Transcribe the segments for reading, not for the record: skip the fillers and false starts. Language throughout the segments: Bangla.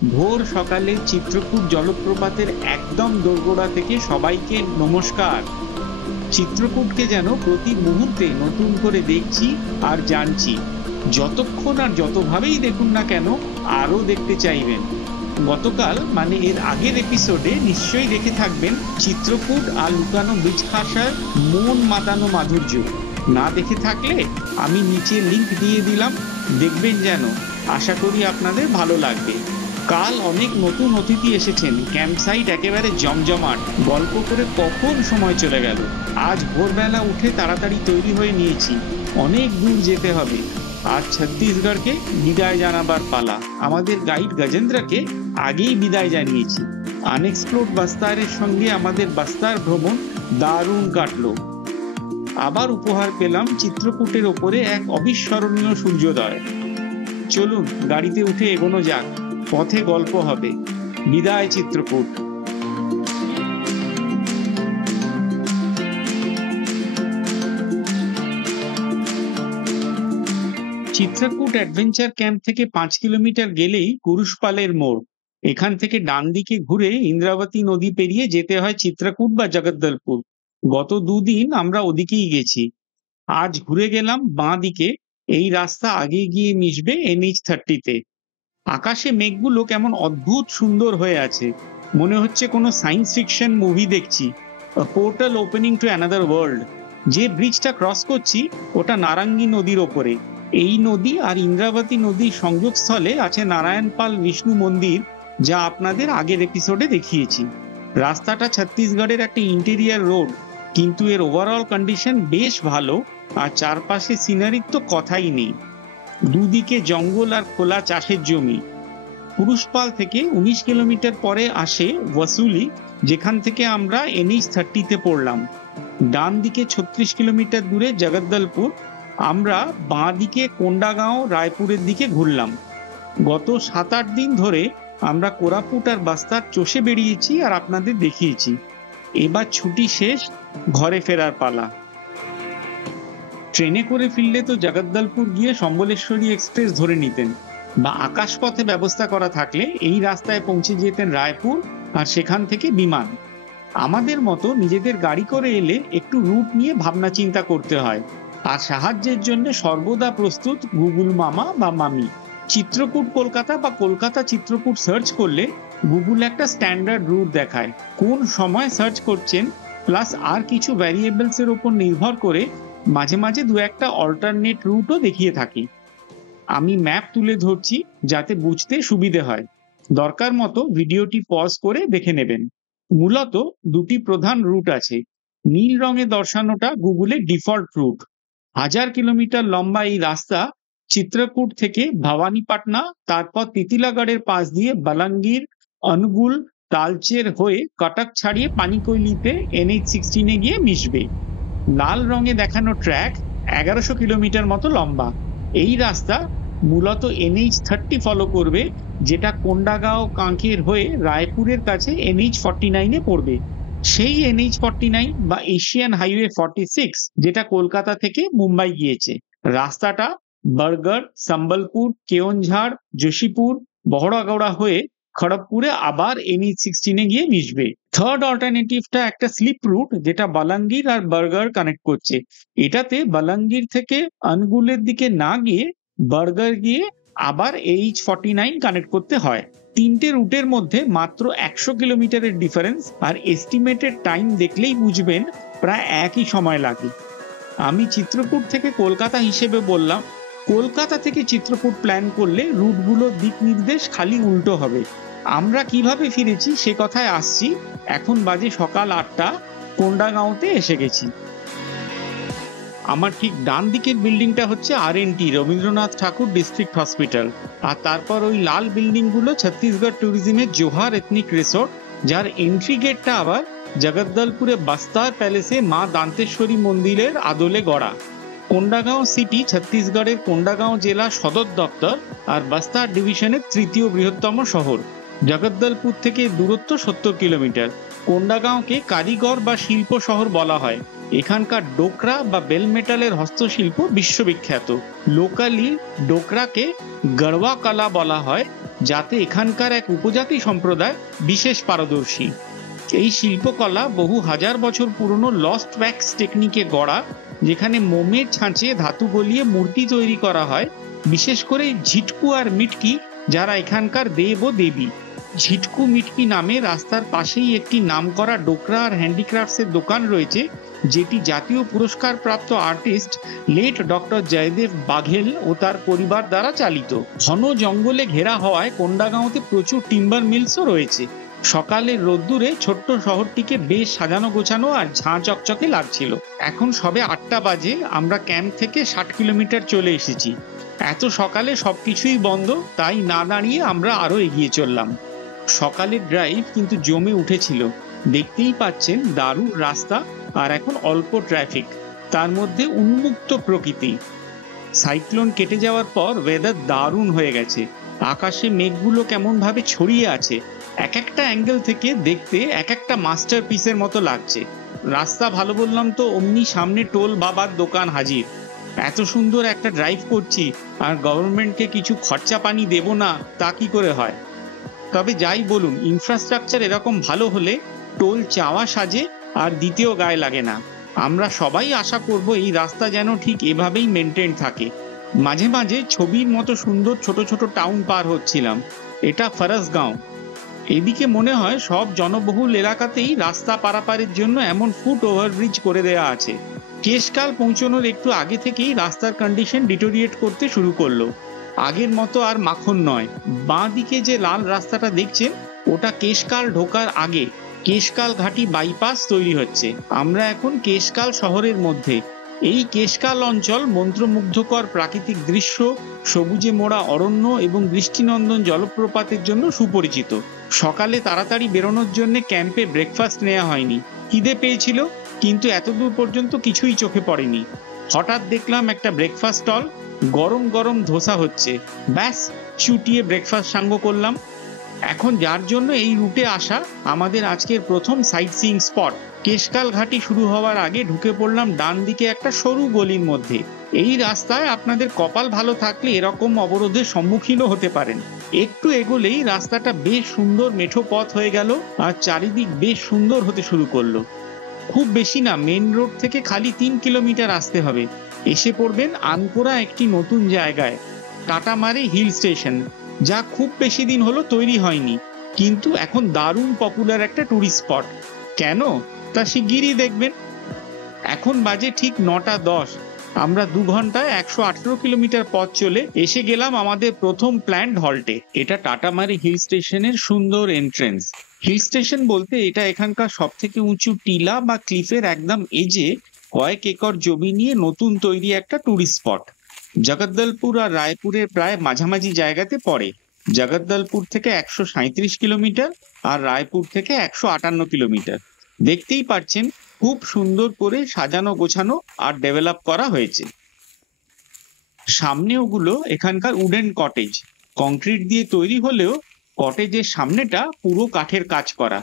ভোর সকালে চিত্রকূট জলপ্রপাতের একদম দোরগোড়া থেকে সবাইকে নমস্কার। চিত্রকূটকে যেন প্রতি মুহূর্তে নতুন করে দেখছি আর জানছি। যতক্ষণ আর যতভাবেই দেখুন না কেন আরো দেখতে চাইবেন। গতকাল মানে এর আগের এপিসোডে নিশ্চয়ই দেখে থাকবেন চিত্রকূট আর লুকানো বীচ খাসার মন মাতানো মাধুর্য। না দেখে থাকলে আমি নিচে লিংক দিয়ে দিলাম, দেখবেন যেন। আশা করি আপনাদের ভালো লাগবে। কাল অনেক নতুন অতিথি এসেছেন, ক্যাম্পসাইট একেবারে জমজমাট। গল্প করে কখন সময় চলে গেল। আজ ভোরবেলা উঠে তাড়াতাড়ি তৈরি হয়ে নিয়েছি, অনেক দূর যেতে হবে। আজ ছত্তিশগড়কে বিদায় জানাবার পালা। আমাদের গাইড গজেন্দ্রকে আগেই বিদায় জানিয়েছি। আনএক্সপ্লোর্ড বাস্তারের সঙ্গে আমাদের বাস্তার ভ্রমণ দারুণ কাটলো। আবার উপহার পেলাম চিত্রকূটের ওপরে এক অবিস্মরণীয় সূর্যোদয়। চলুন গাড়িতে উঠে এগোনো যাক, পথে গল্প হবে। বিদায় চিত্রকূট। চিত্রকূট অ্যাডভেঞ্চার ক্যাম্প থেকে 5 কিলোমিটার গেলেই কুরুশপালের মোড়। এখান থেকে ডান দিকে ঘুরে ইন্দ্রাবতী নদী পেরিয়ে যেতে হয় চিত্রকূট বা জগদ্দলপুর। গত দুদিন আমরা ওদিকেই গেছি। আজ ঘুরে গেলাম বাঁ দিকে। এই রাস্তা আগে গিয়ে মিশবে NH30-তে। আকাশে মেঘগুলো কেমন অদ্ভুত সুন্দর হয়ে আছে, মনে হচ্ছে কোনো সায়েন্স ফিকশন মুভি দেখছি। Portal opening to another world. যে ব্রিজটা ক্রস করছি ওটা নারাঙ্গী নদীর ওপরে। এই নদী আর ইন্দ্রাবতী নদীর সংযোগস্থলে আছে নারায়ণপাল বিষ্ণু মন্দির, যা আপনাদের আগের এপিসোডে দেখিয়েছি। রাস্তাটা ছত্তিশগড়ের একটা ইন্টেরিয়ার রোড, কিন্তু এর ওভারঅল কন্ডিশন বেশ ভালো। আর চারপাশে সিনারির তো কথাই নেই। দুদিকে জঙ্গল আর খোলা চাষের জমি। কুরুশপাল থেকে 19 কিলোমিটার পরে আসে ওয়াসুলি, যেখান থেকে আমরা NH30-তে পড়লাম। ডান দিকে 36 কিলোমিটার দূরে জগদ্দলপুর। আমরা বাঁ দিকে কোন্ডাগাঁও রায়পুরের দিকে ঘুরলাম। গত 7-8 দিন ধরে আমরা কোরাপুট আর বাস্তার চষে বেরিয়েছি আর আপনাদের দেখিয়েছি। এবার ছুটি শেষ, ঘরে ফেরার পালা। ট্রেনে করে ফিরলে তো জগদ্দলপুর গিয়ে সম্বলেশ্বরী এক্সপ্রেস ধরে নিতেন, বা আকাশপথে ব্যবস্থা করা থাকলে এই রাস্তায় পৌঁছে যেতেন রায়পুর, আর সেখান থেকে বিমান। আমাদের মতো নিজেদের গাড়ি করে এলে একটু রুট নিয়ে ভাবনা চিন্তা করতে হয়। আর সাহায্যের জন্য সর্বদা প্রস্তুত গুগল মামা বা মামি। চিত্রকূট কলকাতা বা কলকাতা চিত্রকূট সার্চ করলে গুগল একটা স্ট্যান্ডার্ড রুট দেখায়। কোন সময় সার্চ করছেন প্লাস আর কিছু ভ্যারিয়েবলস এর উপর নির্ভর করে মাঝে মাঝে দু একটা অল্টারনেট রুটও দেখিয়ে থাকি। আমি ম্যাপ তুলে ধরছি যাতে বুঝতে সুবিধে হয়। দরকার মতো ভিডিওটি পজ করে দেখে নেবেন। মূলত দুটি প্রধান রুট আছে। নীল রঙে দর্শানোটা গুগলের ডিফল্ট রুট। 1000 কিলোমিটার লম্বা এই রাস্তা চিত্রকূট থেকে ভবানীপাটনা, তারপর তিতিলাগড়ের পাশ দিয়ে বালাঙ্গীর, অনুগুল, তালচের হয়ে কটক ছাড়িয়ে পানিকৈলিতে NH16-এ গিয়ে মিশবে। লাল রঙে দেখানো ট্র্যাক 1100 কিলোমিটার মতো লম্বা। এই রাস্তা মূলত NH30 ফলো করবে, যেটা কোন্ডাগাঁও কাঁকের হয়ে রায়পুরের কাছে NH49-এ পড়বে। সেই NH49 বা এশিয়ান হাইওয়ে 46, যেটা কলকাতা থেকে মুম্বাই গিয়েছে। রাস্তাটা বরগড়, সম্বলপুর, কেওনঝাড়, যোশীপুর, বহড়াগড়া হয়ে খড়গপুরে আবার NH16-এ গিয়ে মিশবে। থার্ড অল্টারনেটিভটা একটা স্লিপ রুট, যেটা বালাঙ্গীর আর বরগড় কানেক্ট করছে। এটাতে বালাঙ্গীর থেকে আনগুলের দিকে না গিয়ে বরগড় গিয়ে আবার NH49 কানেক্ট করতে হয়। তিনটে রুটের মধ্যে মাত্র 100 কিলোমিটারের ডিফারেন্স, আর এস্টিমেটেড টাইম দেখলেই বুঝবেন প্রায় একই সময় লাগে। আমি চিত্রকূট থেকে কলকাতা হিসেবে বললাম। কলকাতা থেকে চিত্রকূট প্ল্যান করলে রুটগুলোর দিক নির্দেশ খালি উল্টো হবে। আমরা কিভাবে ফিরেছি সে কথায় আসছি। এখন বাজে সকাল 8টা, কোন্ডাগাঁওতে এসে গেছি। আমার ঠিক ডান দিকের বিল্ডিংটা হচ্ছে RNT, রবীন্দ্রনাথ ঠাকুর ডিস্ট্রিক্ট হসপিটাল। আর তারপর ওই লাল বিল্ডিংগুলো ছত্তিশগড় ট্যুরিজমের জোহার এথনিক রিসোর্ট, যার এন্ট্রি গেটটা আবার জগদ্দলপুরে বাস্তার প্যালেসে মা দান্তেশ্বরী মন্দিরের আদলে গড়া। কোন্ডাগাঁও সিটি ছত্তিশগড়ের কোন্ডাগাঁও জেলা সদর দপ্তর আর বাস্তার ডিভিশনের তৃতীয় বৃহত্তম শহর। জগদ্দলপুর থেকে দূরত্ব 70 কিলোমিটার। কোন্ডাগাঁওকে কারিগর বা শিল্প শহর বলা হয়। এখানকার ডোকরা বা বেল মেটালের হস্তশিল্প বিশ্ববিখ্যাত। লোকালি ডোকরাকে গড়ওয়া কলা বলা হয়। যাতে এখানকার এক উপজাতি সম্প্রদায় বিশেষ পারদর্শী। এই শিল্পকলা বহু হাজার বছর পুরনো লস্ট ওয়্যাক্স টেকনিকে গড়া, যেখানে মোমের ছাঁচে ধাতু গলিয়ে মূর্তি তৈরি করা হয়, বিশেষ করে ঝিটকু আর মিটকি, যারা এখানকার দেব ও দেবী। ঝিটকু মিটকি নামে রাস্তার পাশেই একটি নামকরা ডোকরা আর হ্যান্ডিক্রাফটসের দোকান রয়েছে, যেটি জাতীয় পুরস্কার প্রাপ্ত artist late doctor Joydev Baghel ও তার পরিবার দ্বারা চালিত। ঘন জঙ্গলে ঘেরা হওয়ায় কোন্ডাগাঁওতে প্রচুর টিম্বার মিলসও রয়েছে। সকালের রোদ্দুরে ছোট্ট শহরটিকে বেশ সাজানো গোছানো আর ঝাঁ চকচকে লাগছিল। এখন সবে 8টা বাজে, আমরা ক্যাম্প থেকে 60 কিলোমিটার চলে এসেছি। এত সকালে সবকিছুই বন্ধ, তাই না দাঁড়িয়ে আমরা আরো এগিয়ে চললাম। সকালের ড্রাইভ কিন্তু জমে উঠেছিল। দেখতেই পাচ্ছেন দারুণ রাস্তা আর এখন অল্প ট্রাফিক, তার মধ্যে উন্মুক্ত প্রকৃতি। সাইক্লোন কেটে যাওয়ার পর ওয়েদার দারুণ হয়ে গেছে। আকাশে মেঘগুলো কেমন ভাবে ছড়িয়ে আছে, এক একটা অ্যাঙ্গেল থেকে দেখতে এক একটা মাস্টারপিসের মতো লাগছে। রাস্তা ভালো বললাম তো অমনি সামনে টোল বাবার দোকান হাজির। এত সুন্দর একটা ড্রাইভ করছি আর গভর্নমেন্টকে কিছু খরচা পানি দেব না, তা কি করে হয়? তবে যাই বলুন, ইনফ্রাস্ট্রাকচার এরকম ভালো হলে টোল চাওয়া সাজে আর দিতেও গায়ে লাগে না। আমরা সবাই আশা করব এই রাস্তা যেন ঠিক এভাবেই মেনটেন থাকে। মাঝে মাঝে ছবির মতো সুন্দর ছোট ছোট টাউন পার হচ্ছিলাম। এটা ফরসগাঁও। এদিকে মনে হয় সব জনবহুল এলাকাতেই রাস্তা পারাপারের জন্য এমন ফুট ওভারব্রিজ করে দেওয়া আছে। কেশকাল পৌঁছানোর একটু আগে থেকেই রাস্তার কন্ডিশন ডিটোরিয়েট করতে শুরু করলো। আগের মতো আর মাখন নয়। বাঁ দিকে যে লাল রাস্তাটা দেখছেন, ওটা কেশকাল ঢোকার আগে কেশকাল ঘাটি বাইপাস তৈরি হচ্ছে। আমরা এখন কেশকাল শহরের মধ্যে। এই কেশকাল অঞ্চল মন্ত্রমুগ্ধকর প্রাকৃতিক দৃশ্য, সবুজে মোড়া অরণ্য এবং দৃষ্টিনন্দন জলপ্রপাতের জন্য সুপরিচিত। সকালে তাড়াতাড়ি বেরোনোর জন্য ক্যাম্পে ব্রেকফাস্ট নেওয়া হয়নি। খিদে পেয়েছিল, কিন্তু এতদূর পর্যন্ত কিছুই চোখে পড়েনি। হঠাৎ দেখলাম একটা ব্রেকফাস্ট স্টল, গরম গরম ধোসা হচ্ছে। ব্যাস, চুটিয়ে ব্রেকফাস্ট সাঙ্গ করলাম। এখন যার জন্য এই রুটে আসা আমাদের আজকের প্রথম সাইট সিইং স্পট। কেশকাল ঘাটি শুরু হওয়ার আগে ঢুকে পড়লাম ডান দিকে একটা সরু গলির মধ্যে। এই রাস্তায় আপনাদের কপাল ভালো থাকলে এরকম অবরোধের সম্মুখীনও হতে পারেন। একটু এগোলেই রাস্তাটা বেশ সুন্দর মেঠো পথ হয়ে গেল আর চারিদিক বেশ সুন্দর হতে শুরু করলো। খুব বেশি না, মেন রোড থেকে খালি 3 কিলোমিটার আসতে হবে। এসে পড়বেন আনকোরা একটি নতুন জায়গায়, টাটামারি হিল স্টেশন, যা খুব বেশি দিন হলো তৈরি হয়নি, কিন্তু এখন দারুণ পপুলার একটা টুরিস্ট স্পট। কেন, তা শিগগিরই দেখবেন। এখন বাজে ঠিক 9টা 10। আমরা 2 ঘন্টায় 118 কিলোমিটার পথ চলে এসে গেলাম আমাদের প্রথম প্ল্যান্ড হল্টে। এটা টাটামারি হিল স্টেশনের সুন্দর এন্ট্রেন্স। হিল স্টেশন বলতে এটা এখানকার সব থেকে উঁচু টিলা বা ক্লিফের একদম এজে কয়েক একর জমি নিয়ে নতুন তৈরি একটা টুরিস্ট স্পট। জগদ্দলপুর আর রায়পুরের প্রায় মাঝামাঝি জায়গাতে পড়ে। জগদ্দলপুর থেকে 137 কিলোমিটার আর রায়পুর থেকে 158 কিলোমিটার। দেখতেই পাচ্ছেন খুব সুন্দর করে সাজানো গোছানো আর ডেভেলপ করা হয়েছে। সামনে ওগুলো এখানকার উডেন কটেজ, কংক্রিট দিয়ে তৈরি হলেও কটেজের সামনেটা পুরো কাঠের কাজ করা।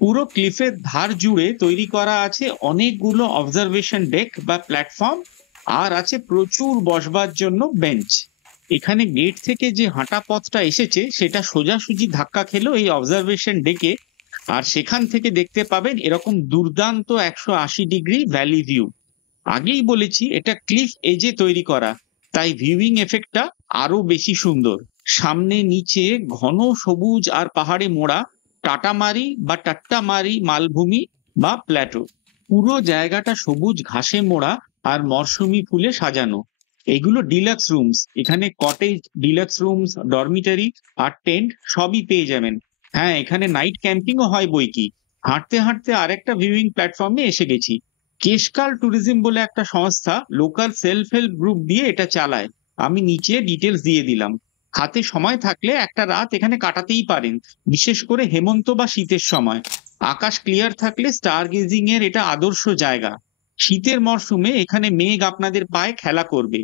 পুরো ক্লিফের ধার জুড়ে তৈরি করা আছে অনেকগুলো অবজারভেশন ডেক বা প্ল্যাটফর্ম, আর আছে প্রচুর বসবার জন্য বেঞ্চ। এখানে গেট থেকে যে হাঁটা পথটা এসেছে সেটা সোজাসুজি ধাক্কা খেলো এই অবজারভেশন ডেকে, আর সেখান থেকে দেখতে পাবেন এরকম দুর্দান্ত 180 ডিগ্রি ভ্যালি ভিউ। আগেই বলেছি এটা ক্লিফ এজে তৈরি করা, তাই ভিউইং এফেক্টটা আরো বেশি সুন্দর। সামনে নিচে ঘন সবুজ আর পাহাড়ে মোড়া টাটামারি বা টাট্টামারি মালভূমি বা প্ল্যাটো। পুরো জায়গাটা সবুজ ঘাসে মোড়া আর মরশুমি ফুলে সাজানো। এগুলো ডিলাক্স রুমস। এখানে কটেজ, ডিলাক্স রুমস, ডরমিটারি আর টেন্ট সবই পেয়ে যাবেন। হ্যাঁ, এখানে নাইট ক্যাম্পিংও হয় বই কি। হাঁটতে হাঁটতে আরেকটা ভিউইং প্ল্যাটফর্মে এসে গেছি। কেশকাল ট্যুরিজম বলে একটা সংস্থা লোকাল সেলফ হেল্প গ্রুপ দিয়ে এটা চালায়। আমি নিচে ডিটেলস দিয়ে দিলাম। হাতে সময় থাকলে একটা রাত এখানে কাটাতেই পারেন, বিশেষ করে হেমন্ত বা শীতের সময়। আকাশ ক্লিয়ার থাকলে স্টার গেজিং এর এটা আদর্শ জায়গা। শীতের মরশুমে এখানে মেঘ আপনাদের পায়ে খেলা করবে।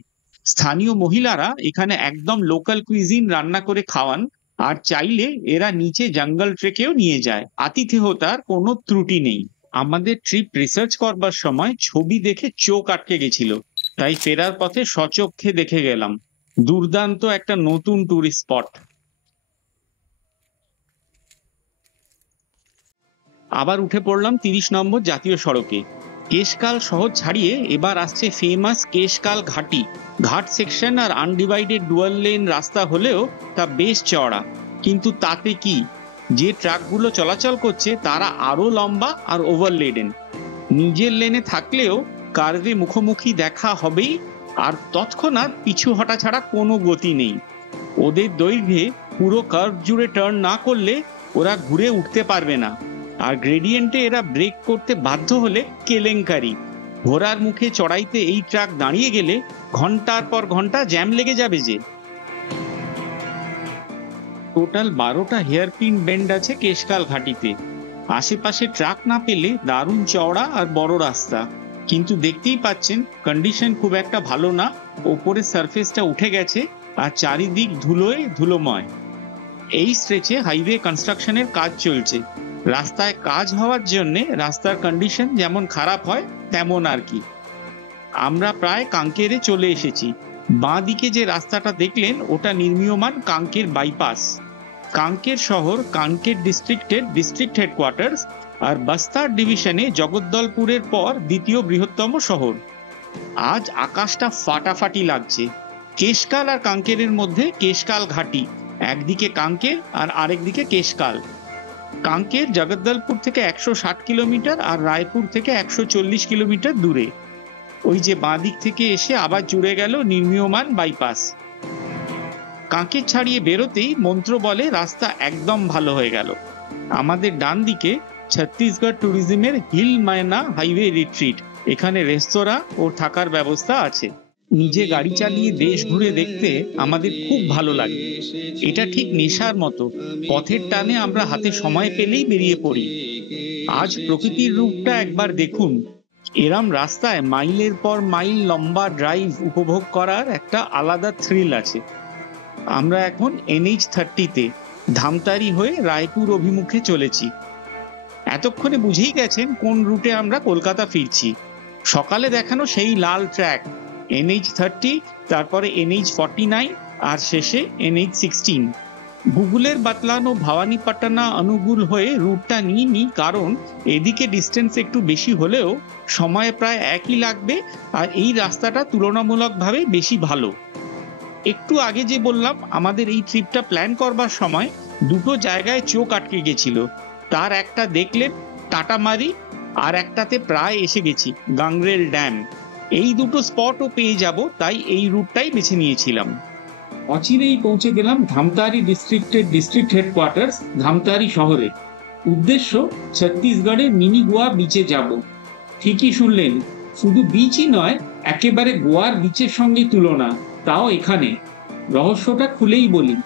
স্থানীয় মহিলারা এখানে একদম লোকাল কুইজিন রান্না করে খাওয়ান, আর চাইলে এরা নিচে জঙ্গল ট্রেকেও নিয়ে যায়। আতিথেয়তার কোনো ত্রুটি নেই। আমাদের ট্রিপ রিসার্চ করবার সময় ছবি দেখে চোখ আটকে গেছিল, তাই ফেরার পথে সচক্ষে দেখে গেলাম। দুর্দান্ত একটা নতুন টুরিস্ট স্পট। আবার উঠে পড়লাম 30 নম্বর জাতীয় সড়কে। কেশকাল শহর ছাড়িয়ে এবার আসছে ফেমাস কেশকাল ঘাটি। ঘাট সেকশন আর আনডিভাইডেড ডুয়াল লেন রাস্তা হলেও তা বেশ চওড়া, কিন্তু তাতে কি, যে ট্রাকগুলো চলাচল করছে তারা আরো লম্বা আর ওভারলেডেন। নিজের লেনে থাকলেও কার্ভে মুখোমুখি দেখা হবেই, আর তৎক্ষণাৎ পিছু হটা ছাড়া কোনো গতি নেই। ওদের দৈর্ঘ্যে পুরো কার্ভ জুড়ে টার্ন না করলে ওরা ঘুরে উঠতে পারবে না, আর গ্রেডিয়েন্টে এরা ব্রেক করতে বাধ্য হলে কেলেঙ্কারি। ঘোড়ার মুখে চড়াইতে এই ট্রাক দাঁড়িয়ে গেলে ঘন্টার পর ঘন্টা জ্যাম লেগে যাবে যে। টোটাল 12টা হেয়ারপিন বেন্ড আছে কেশকাল ঘাটিতে। আশেপাশে ট্রাক না পেলে দারুণ চওড়া আর বড় রাস্তা, কিন্তু দেখতেই পাচ্ছেন কন্ডিশন খুব একটা ভালো না। ওপরে সারফেসটা উঠে গেছে আর চারিদিক ধুলোয় ধুলোময়। এই স্ট্রেচে হাইওয়ে কনস্ট্রাকশনের কাজ চলছে। রাস্তায় কাজ হওয়ার জন্য রাস্তার কন্ডিশন যেমন খারাপ হয় তেমন আর কি। আমরা প্রায় কাঙ্কেরে চলে এসেছি। বাঁ দিকে যে রাস্তাটা দেখলেন ওটা নির্মীয়মান কাঙ্কের বাইপাস। কাঙ্কের শহর কাঙ্কের ডিস্ট্রিক্টের ডিস্ট্রিক্ট হেডকোয়ার্টার্স, আর বস্তার ডিভিশনে জগদ্দলপুরের পর দ্বিতীয় বৃহত্তম শহর। আজ আকাশটা ফাটাফাটি লাগছে। কেশকাল আর কাঙ্কেরের মধ্যে কেশকাল ঘাটি, একদিকে কাঙ্কের আর আরেকদিকে কেশকাল। কাঙ্কের জগদ্দলপুর থেকে 160 কিলোমিটার আর রায়পুর থেকে 140 কিলোমিটার দূরে। ওই যে বাঁ দিক থেকে এসে আবার জুড়ে গেল নির্মীয়মান বাইপাস। কাঙ্কের ছাড়িয়ে বেরোতেই মন্ত্র বলে রাস্তা একদম ভালো হয়ে গেল। আমাদের ডান দিকে ছত্তিশগড় ট্যুরিজমের হিল মায়না হাইওয়ে রিট্রিট। এখানে রেস্তোরাঁ ও থাকার ব্যবস্থা আছে। নিজে গাড়ি চালিয়ে দেশ ঘুরে দেখতে আমাদের খুব ভালো লাগে। এটা ঠিক নেশার মতো। পথের টানে আমরা হাতে সময় পেলেই বেরিয়ে পড়ি। আজ প্রকৃতির রূপটা একবার দেখুন। এরম রাস্তায় মাইলের পর মাইল লম্বা ড্রাইভ উপভোগ করার একটা আলাদা থ্রিল আছে। আমরা এখন NH30-তে ধামতারি হয়ে রায়পুর অভিমুখে চলেছি। এতক্ষণে বুঝেই গেছেন কোন রুটে আমরা কলকাতা ফিরছি। সকালে দেখানো সেই লাল ট্র্যাক NH30, তারপরে NH49 আর শেষে NH16। গুগলের বাতলানো ভবানীপাটনা অনুগুল হয়ে রুটটা নিইনি, কারণ এদিকে ডিস্টেন্স একটু বেশি হলেও সময় প্রায় একই লাগবে, আর এই রাস্তাটা তুলনামূলকভাবে বেশি ভালো। একটু আগে যে বললাম আমাদের এই ট্রিপটা প্ল্যান করবার সময় দুটো জায়গায় চোখ আটকে গেছিল। তার একটা দেখলেন টাটামারি, আর একটাতে প্রায় এসে গেছি গাংরেল ড্যাম। এই দুটো স্পটও পেয়ে যাব, তাই এই রুটটাই বেছে নিয়েছিলাম। অচিরেই পৌঁছে গেলাম ধামতারি ডিস্ট্রিক্টের ডিস্ট্রিক্ট হেডকোয়ার্টার্স ধামতারি শহরে। উদ্দেশ্য ছত্তিশগড়ের মিনি গোয়া বিচে যাব। ঠিকই শুনলেন, শুধু বিচই নয়, একেবারে গোয়ার বিচের সঙ্গে তুলনা, তাও এখানে। রহস্যটা খুলেই বলি,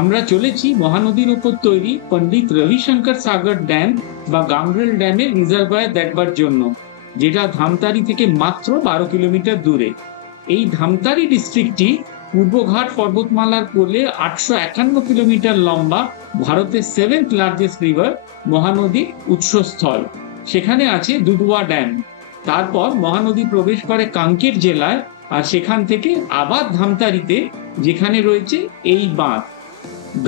আমরা চলেছি মহানদীর উপর তৈরি পণ্ডিত রবিশঙ্কর সাগর ড্যাম বা গাংরেল ড্যামের রিজার্ভয়ার দেখবার জন্য, যেটা ধামতারি থেকে মাত্র 12 কিলোমিটার দূরে। এই ধামতারি ডিস্ট্রিক্টটি পূর্বঘাট পর্বতমালার কোলে 851 কিলোমিটার লম্বা ভারতের 7th লার্জেস্ট রিভার মহানদীর উৎসস্থল। সেখানে আছে দুধওয়া ড্যাম। তারপর মহানদী প্রবেশ করে কাঙ্কের জেলায়, আর সেখান থেকে আবার ধামতারিতে, যেখানে রয়েছে এই বাঁধ।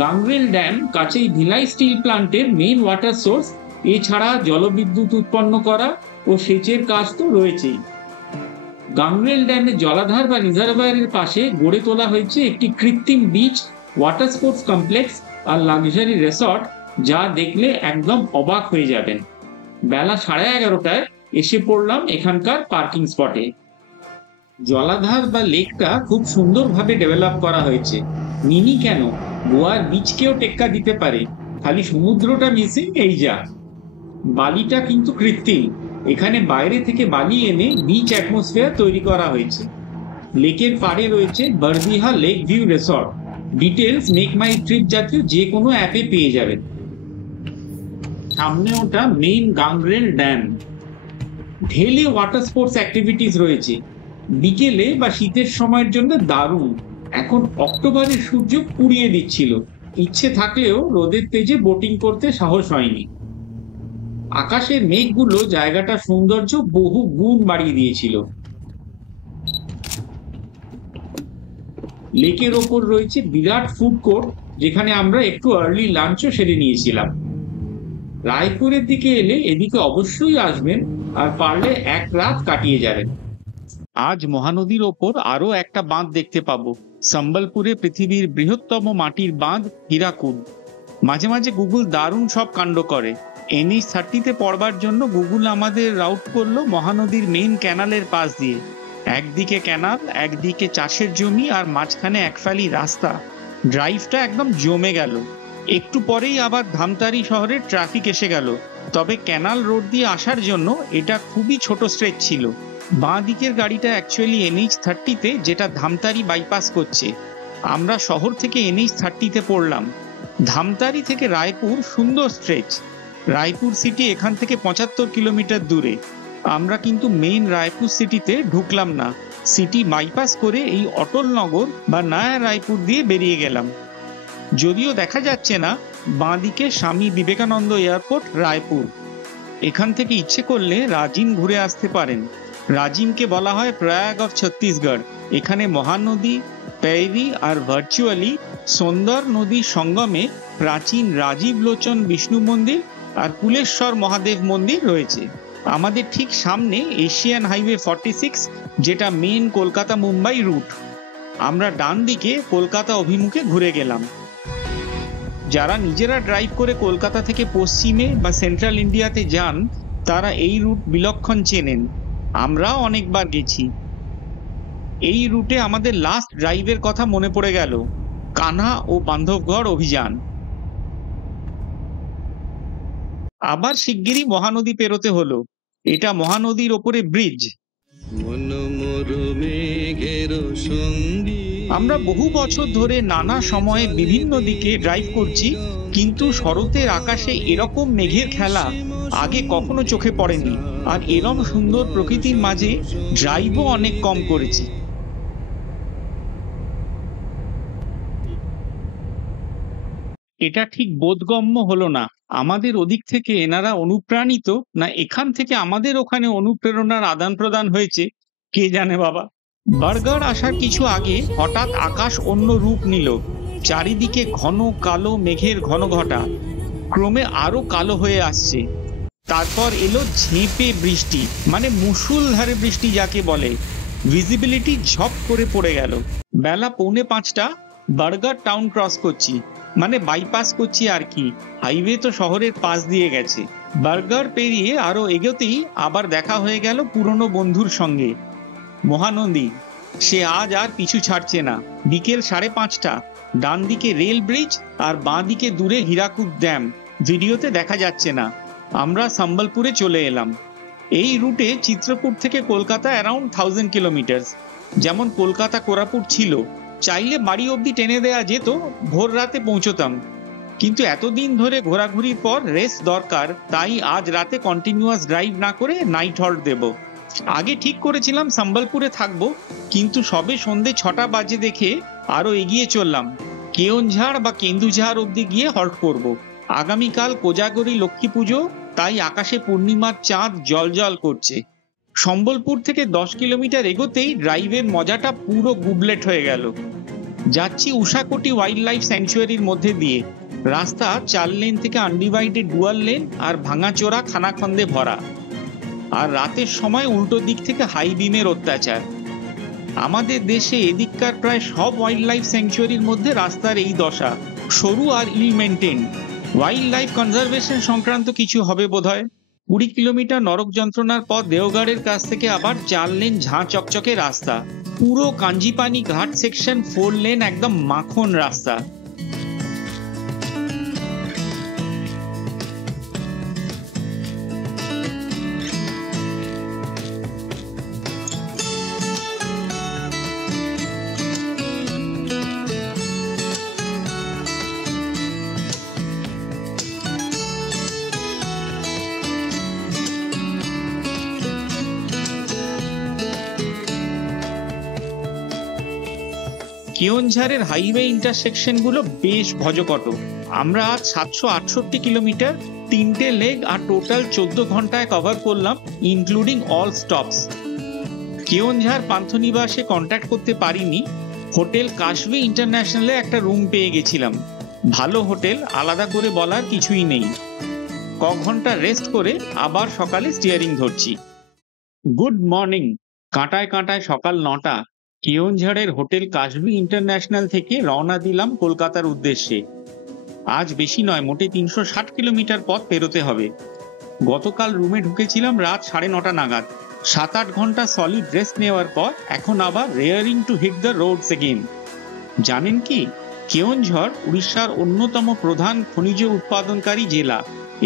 গাংরেল ড্যাম কাছেই ভিলাই স্টিল প্লান্টের মেইন ওয়াটার সোর্স। এছাড়া জলবিদ্যুৎ উৎপন্ন করা ও সেচের কাজ তো রয়েছেই। গাংরেল ড্যামের জলাধার বা রিজার্ভয়ারের পাশে গড়ে তোলা হয়েছে একটি কৃত্রিম বিচ, ওয়াটার স্পোর্টস কমপ্লেক্স আর লাক্সারি রিসর্ট, যা দেখলে একদম অবাক হয়ে যাবেন। বেলা 11:30টায় এসে পড়লাম এখানকার পার্কিং স্পটে। জলাধার বা লেকটা খুব সুন্দরভাবে ডেভেলপ করা হয়েছে। মিনি কেন, গোয়ার বিচকেও টেক্কা দিতে পারে, খালি সমুদ্রটা মিসিং, এই যা। বালিটা কিন্তু কৃত্রিম, এখানে বাইরে থেকে বালি এনে বিচ অ্যাটমসফিয়ার তৈরি করা হয়েছে। লেকের পাড়ে রয়েছে Bardiha lake view resort. Details make my trip জাতীয় যে কোনো অ্যাপে পেয়ে যাবেন। সামনে ওটা মেইন গাংরেল ড্যাম। ঢেলে ওয়াটার স্পোর্টস অ্যাক্টিভিটিস রয়েছে। বিকেলে বা শীতের সময়ের জন্য দারুণ। এখন অক্টোবরের সূর্য পুড়িয়ে দিচ্ছিল, ইচ্ছে থাকলেও রোদের তেজে বোটিং করতে সাহস হয়নি। আকাশের মেঘগুলো জায়গাটার সৌন্দর্য বহু গুণ বাড়িয়ে দিয়েছিল। লেকের ওপর রয়েছে বিরাট ফুড কোর্ট, যেখানে আমরা একটু আর্লি লাঞ্চও সেরে নিয়েছিলাম। রায়পুরের দিকে এলে এদিকে অবশ্যই আসবেন, আর পারলে এক রাত কাটিয়ে যাবেন। আজ মহানদীর ওপর আরো একটা বাঁধ দেখতে পাবো, সম্বলপুরে পৃথিবীর বৃহত্তম মাটির বাঁধ হীরাকুদ। মাঝে মাঝে গুগল দারুণ সব কাণ্ড করে। NH30 পড়বার জন্য গুগল আমাদের রাউট করলো মহানদীর মেইন ক্যানালের পাশ দিয়ে। একদিকে ক্যানাল, একদিকে চাষের জমি, আর মাঝখানে একফালি রাস্তা। ড্রাইভটা একদম জমে গেল। একটু পরেই আবার ধামতারি শহরের ট্রাফিক এসে গেল। তবে ক্যানাল রোড দিয়ে আসার জন্য এটা খুবই ছোট স্ট্রেচ ছিল। বাঁ দিকের গাড়িটা অ্যাকচুয়ালি NH30 যেটা ধামতারি বাইপাস করছে। আমরা শহর থেকে NH30 পড়লাম। ধামতারি থেকে রায়পুর সুন্দর স্ট্রেচ। রায়পুর সিটি এখান থেকে 75 কিলোমিটার দূরে। আমরা কিন্তু মেইন রায়পুর সিটিতে ঢুকলাম না, সিটি বাইপাস করে এই অটলনগর বা নয়া রায়পুর দিয়ে বেরিয়ে গেলাম। যদিও দেখা যাচ্ছে না, বাঁদিকে স্বামী বিবেকানন্দ এয়ারপোর্ট রায়পুর। এখান থেকে ইচ্ছে করলে রাজিম ঘুরে আসতে পারেন। রাজিমকে বলা হয় প্রয়াগ অফ ছত্তিশগড়। এখানে মহানদী, পেরি আর ভার্চুয়ালি সুন্দর নদীর সঙ্গমে প্রাচীন রাজীব লোচন বিষ্ণু মন্দির আর কুলেশ্বর মহাদেব মন্দির রয়েছে। আমাদের ঠিক সামনে এশিয়ান হাইওয়ে 46, যেটা মেন কলকাতা মুম্বাই রুট। আমরা ডান দিকে কলকাতা অভিমুখে ঘুরে গেলাম। যারা নিজেরা ড্রাইভ করে কলকাতা থেকে পশ্চিমে বা সেন্ট্রাল ইন্ডিয়াতে যান, তারা এই রুট বিলক্ষণ চেনেন। আমরাও অনেকবার গেছি। এই রুটে আমাদের লাস্ট ড্রাইভের কথা মনে পড়ে গেল, কানহা ও বান্ধবগড় অভিযান। আবার শিগগিরই মহানদী পেরোতে হলো। এটা মহানদীর ওপরে ব্রিজ। আমরা বহু বছর ধরে নানা সময়ে বিভিন্ন দিকে ড্রাইভ করছি, কিন্তু শরতের আকাশে এরকম মেঘের খেলা আগে কখনো চোখে পড়েনি। আর এরম সুন্দর প্রকৃতির মাঝে ড্রাইভও অনেক কম করেছি। এটা ঠিক বোধগম্য হলো না। আমাদের ওদিক থেকে এনারা অনুপ্রাণিত, না এখান থেকে আমাদের ওখানে অনুপ্রেরণার আদান প্রদান হয়েছে, কে জানে বাবা। বরগড় আসার কিছু আগে হঠাৎ আকাশ অন্য রূপ নিল। চারিদিকে ঘন কালো মেঘের ঘনঘটা ক্রমে আরো কালো হয়ে আসছে। তারপর এলো ঝেঁপে বৃষ্টি, মানে মুষলধারে বৃষ্টি যাকে বলে। ভিজিবিলিটি ঝপ করে পড়ে গেল। বেলা 4:45, বরগড় টাউন ক্রস করছি, মানে বাইপাস করছি আর কি। হাইওয়ে তো শহরের পাশ দিয়ে গেছে। বরগড় পেরিয়ে আরো এগোতেই আবার দেখা হয়ে গেল পুরনো বন্ধুর সঙ্গে, মহানন্দী। সে আজ আর পিছু ছাড়ছে না। বিকেল 5:30, ডান দিকে রেল ব্রিজ আর বাঁ দিকে দূরে হীরাকুদ ড্যাম। ভিডিওতে দেখা যাচ্ছে না। আমরা সম্বলপুরে চলে এলাম। এই রুটে চিত্রকূট থেকে কলকাতা অ্যারাউন্ড 1000 কিলোমিটার। যেমন কলকাতা কোরাপুট ছিল, চাইলে বাড়ি অবধি টেনে দেয়া যেত, ভোর রাতে পৌঁছতাম। কিন্তু এতদিন ধরে ঘোরাঘুরির পর রেস্ট দরকার, তাই আজ রাতে কন্টিনিউয়াস ড্রাইভ না করে নাইট হল্ট দেব। আগে ঠিক করেছিলাম সম্বলপুরে থাকবো, কিন্তু সবে সন্ধে 6টা বাজে দেখে আরো এগিয়ে চললাম। কেওনঝাড় বা কেন্দুঝাড় অবধি গিয়ে হল্ট করব। আগামীকাল কোজাগরী লক্ষ্মী পুজো, তাই আকাশে পূর্ণিমার চাঁদ জলজল করছে। সম্বলপুর থেকে 10 কিলোমিটার এগোতেই ড্রাইভের মজাটা পুরো গুবলেট হয়ে গেল। যাচ্ছি উষাকোটি ওয়াইল্ড লাইফ স্যাংচুয়ারির মধ্যে দিয়ে। রাস্তা 4 লেন থেকে আনডিভাইডেড ডুয়াল লেন আর ভাঙাচোরা খানাখন্দে ভরা। আর রাতের সময় উল্টো দিক থেকে হাই বিমের অত্যাচার। আমাদের দেশে এদিককার প্রায় সব ওয়াইল্ড লাইফ স্যাংচুয়ারির মধ্যে রাস্তার এই দশা, সরু আর ইল মেনটেন। ওয়াইল্ড লাইফ কনজারভেশন সংক্রান্ত কিছু হবে বোধহয়। 20 কিলোমিটার নরক যন্ত্রণার পর দেওঘরের কাছ থেকে আবার 4 লেন ঝাঁ চকচকে রাস্তা। পুরো কাঞ্জিপানি ঘাট সেকশন 4 লেন, একদম মাখন রাস্তা। কেওনঝাড়ের হাইওয়ে ইন্টারসেকশনগুলো বেশ ভজকট। আমরা আজ 768 কিলোমিটার, 3টে লেগ আর টোটাল 14 ঘন্টায় কভার করলাম, ইনক্লুডিং অল স্টপস। কেওনঝাড় পান্থনিবাসে কন্ট্যাক্ট করতে পারিনি। হোটেল কাশবি ইন্টারন্যাশনালে একটা রুম পেয়ে গেছিলাম। ভালো হোটেল, আলাদা করে বলার কিছুই নেই। ঘন্টা রেস্ট করে আবার সকালে স্টিয়ারিং ধরছি। Good morning. কাঁটায় কাঁটায় সকাল 9টা। কেওনঝাড়ের হোটেল কাশবি ইন্টারন্যাশনাল থেকে রওনা দিলাম কলকাতার উদ্দেশ্যে। আজ বেশি নয়, মোটে 360 কিলোমিটার পথ পেরোতে হবে। গতকাল রুমে ঢুকেছিলাম রাত 9:30 নাগাদ। 7-8 ঘন্টা সলিড রেস্ট নেওয়ার পর এখন আবার raring to hit the roads again. জানেন কি, কেওনঝড় উড়িষ্যার অন্যতম প্রধান খনিজ উৎপাদনকারী জেলা।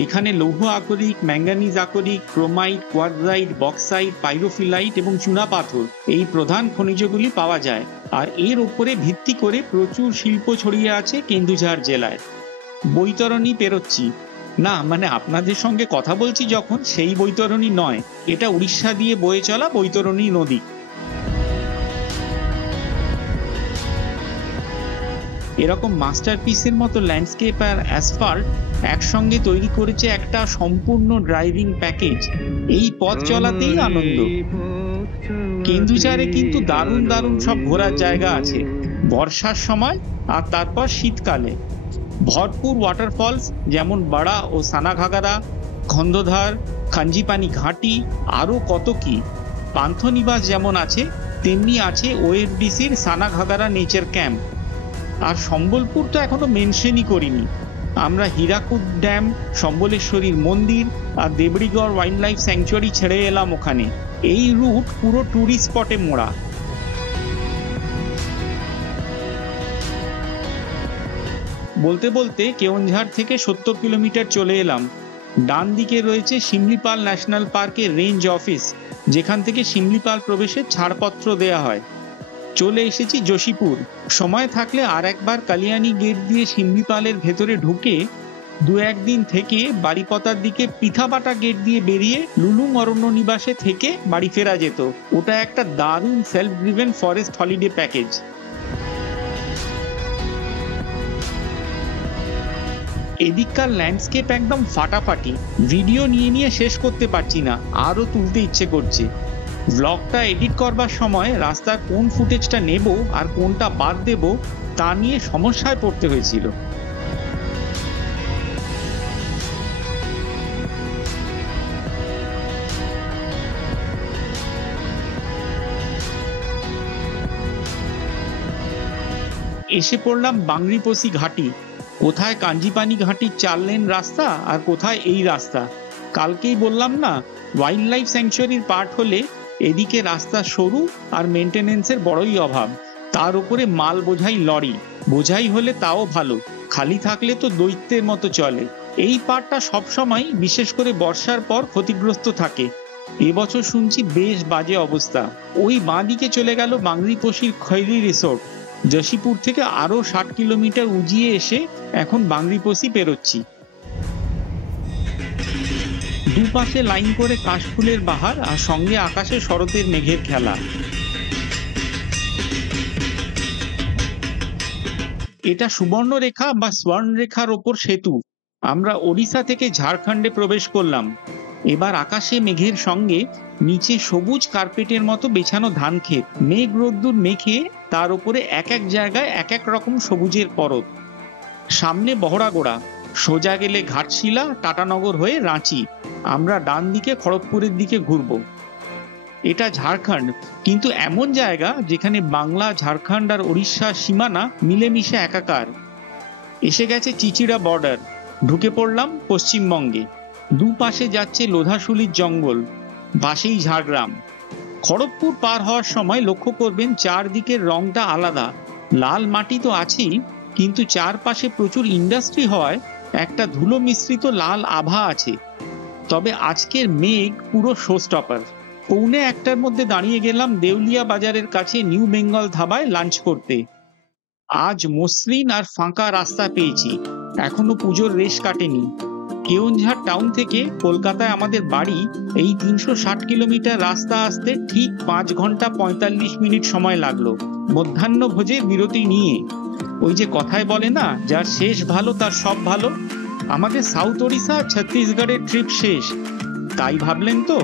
এখানে লৌহ আকরিক, ম্যাঙ্গানিজ আকরিক, ক্রোমাইট, কোয়ার্টজাইট, বক্সাইট, পাইরোফিলাইট এবং চুনাপাথর এই প্রধান খনিজগুলি পাওয়া যায়। আর এর উপরে ভিত্তি করে প্রচুর শিল্প ছড়িয়ে আছে কেন্দুঝাড় জেলায়। বৈতরণী পেরোচ্ছি। না, মানে আপনাদের সঙ্গে কথা বলছি যখন, সেই বৈতরণী নয়, এটা উড়িষ্যা দিয়ে বয়ে চলা বৈতরণী নদী। এরকম মাস্টারপিসের মতো ল্যান্ডস্কেপ আর অ্যাসফাল্ট একসঙ্গে তৈরি করেছে একটা সম্পূর্ণ ড্রাইভিং প্যাকেজ। এই পথ চলাতেই আনন্দ। কেন্দুঝাড়ে কিন্তু দারুণ দারুণ সব ঘোরার জায়গা আছে বর্ষার সময় আর তারপর শীতকালে। ভরপুর ওয়াটারফলস যেমন বাড়া ও সানাঘাগরা, খন্দধার, খাঞ্জিপানি ঘাটি, আরও কত কি। পান্থনিবাস যেমন আছে তেমনি আছে ওএফডিসির সানাঘাগরা নেচার ক্যাম্প। আর সম্বলপুর তো এখনো মেনশনই করিনি। আমরা হীরাকুদ ড্যাম, সম্বলেশ্বরীর মন্দির আর দেবড়িগড় ওয়াইল্ড লাইফ স্যাংচুয়ারি ছেড়ে এলাম ওখানে। এই রুট পুরো ট্যুরিস্ট স্পটে মোড়া। বলতে বলতে কেওনঝাড় থেকে 70 কিলোমিটার চলে এলাম। ডান দিকে রয়েছে শিমলিপাল ন্যাশনাল পার্কের রেঞ্জ অফিস, যেখান থেকে শিমলিপাল প্রবেশের ছাড়পত্র দেয়া হয়। চলে এসেছি যোশীপুর। সময় থাকলে আর একবার কালিয়ানি গেট দিয়ে শিমলিপালের ভেতরে ঢুকে 2-1 দিন থেকে বাড়িপতার দিকে পিথাবাটা গেট দিয়ে বেরিয়ে লুলুং অরণ্য নিবাসে থেকে বাড়ি ফেরা যেত। ওটা একটা দারুণ self driven forest holiday package. এদিককার ল্যান্ডস্কেপ একদম ফাটাফাটি। ভিডিও নিয়ে শেষ করতে পারছি না, আরও তুলতে ইচ্ছে করছে। ব্লগটা এডিট করবার সময় রাস্তার কোন ফুটেজটা নেব আর কোনটা বাদ দেব তা নিয়ে সমস্যায় পড়তে হয়েছিল। এসে পড়লাম বাংরিপোসি ঘাটি। কোথায় কাঞ্জিপানি ঘাটির 4 লেন রাস্তা আর কোথায় এই রাস্তা। কালকেই বললাম না, ওয়াইল্ড লাইফ স্যাংচুয়ারির পার্ট হলে এদিকে রাস্তা সরু আর মেনটেনেন্সের বড়ই অভাব। তার উপরে মাল বোঝাই লরি। বোঝাই হলে তাও ভালো, খালি থাকলে তো দৈত্যের মতো চলে। এই পার্টটা সবসময়, বিশেষ করে বর্ষার পর, ক্ষতিগ্রস্ত থাকে। এবছর শুনছি বেশ বাজে অবস্থা। ওই বাঁ দিকে চলে গেল বাংরিপোসির খৈরি রিসোর্ট। যোশীপুর থেকে আরো 60 কিলোমিটার উজিয়ে এসে এখন বাংরিপোসি পেরোচ্ছি। দুপাশে লাইন করে কাশফুলের বাহার আর সঙ্গে আকাশে শরতের মেঘের খেলা। এটা সুবর্ণরেখা বা স্বর্ণরেখার ওপর সেতু। আমরা ওড়িশা থেকে ঝাড়খণ্ডে প্রবেশ করলাম। এবার আকাশে মেঘের সঙ্গে নিচে সবুজ কার্পেটের মতো বেছানো ধান ক্ষেত। মেঘ রোদ্দুর মেখে তার উপরে এক এক জায়গায় এক এক রকম সবুজের পরত। সামনে বহড়াগোড়া, সোজা গেলে ঘাটশিলা, টাটানগর হয়ে রাঁচি। আমরা ডান দিকে খড়গপুরের দিকে ঘুরবো। এটা ঝাড়খণ্ড, কিন্তু এমন জায়গা যেখানে বাংলা, ঝাড়খণ্ড আর ওড়িশার সীমানা মিলেমিশে একাকার। এসে গেছে চিচিড়া বর্ডার। ঢুকে পড়লাম পশ্চিমবঙ্গে। দুপাশে যাচ্ছে লোধাশুলির জঙ্গল, পাশেই ঝাড়গ্রাম। খড়গপুর পার হওয়ার সময় লক্ষ্য করবেন চারদিকের রংটা আলাদা। লাল মাটি তো আছেই, কিন্তু চারপাশে প্রচুর ইন্ডাস্ট্রি হওয়ায় একটা ধুলো মিশ্রিত লাল আভা আছে। তবে আজকের মেঘ পুরো শো স্টপার। 1:45টার মধ্যে দাঁড়িয়ে গেলাম দেউলিয়া বাজারের কাছে নিউ বেঙ্গল ধাবায় লাঞ্চ করতে। আজ মসৃণ আর ফাঁকা রাস্তা পেয়েছি, এখনো পুজোর রেশ কাটেনি। কেওনঝাড় টাউন থেকে কলকাতায় আমাদের বাড়ি এই 360 কিলোমিটার রাস্তা আসতে ঠিক 5 ঘন্টা 45 মিনিট সময় লাগলো, মধ্যাহ্ন ভোজের বিরতি নিয়ে। ওই যে কথায় বলে না, যার শেষ ভালো তার সব ভালো। আমাদের সাউথ ওড়িশা ছত্তিশগড়ের ট্রিপ শেষ। তাই ভাবলেন তো?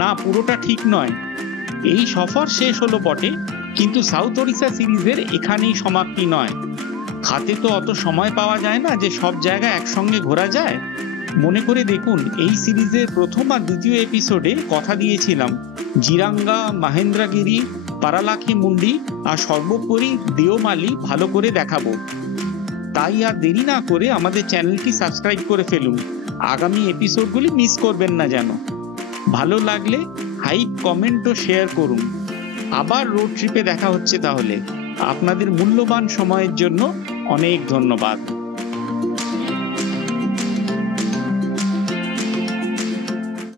না, পুরোটা ঠিক নয়। এই সফর শেষ হলো বটে, কিন্তু সাউথ ওড়িশা সিরিজের এখানেই সমাপ্তি নয়। হাতে তো অত সময় পাওয়া যায় না যে সব জায়গা একসঙ্গে ঘোরা যায়। মনে করে দেখুন, এই সিরিজের প্রথম আর দ্বিতীয় এপিসোডে কথা দিয়েছিলাম জিরাঙ্গা, মহেন্দ্রগিরি, পারালাখি মুন্ডি আর সর্বোপরি দেওমালি ভালো করে দেখাবো। তাই আর দেরি না করে আমাদের চ্যানেলটি সাবস্ক্রাইব করে ফেলুন, আগামী এপিসোডগুলি মিস করবেন না যেন। ভালো লাগলে হাইপ, কমেন্ট ও শেয়ার করুন। আবার রোড ট্রিপে দেখা হচ্ছে তাহলে। আপনাদের মূল্যবান সময়ের জন্য অনেক ধন্যবাদ।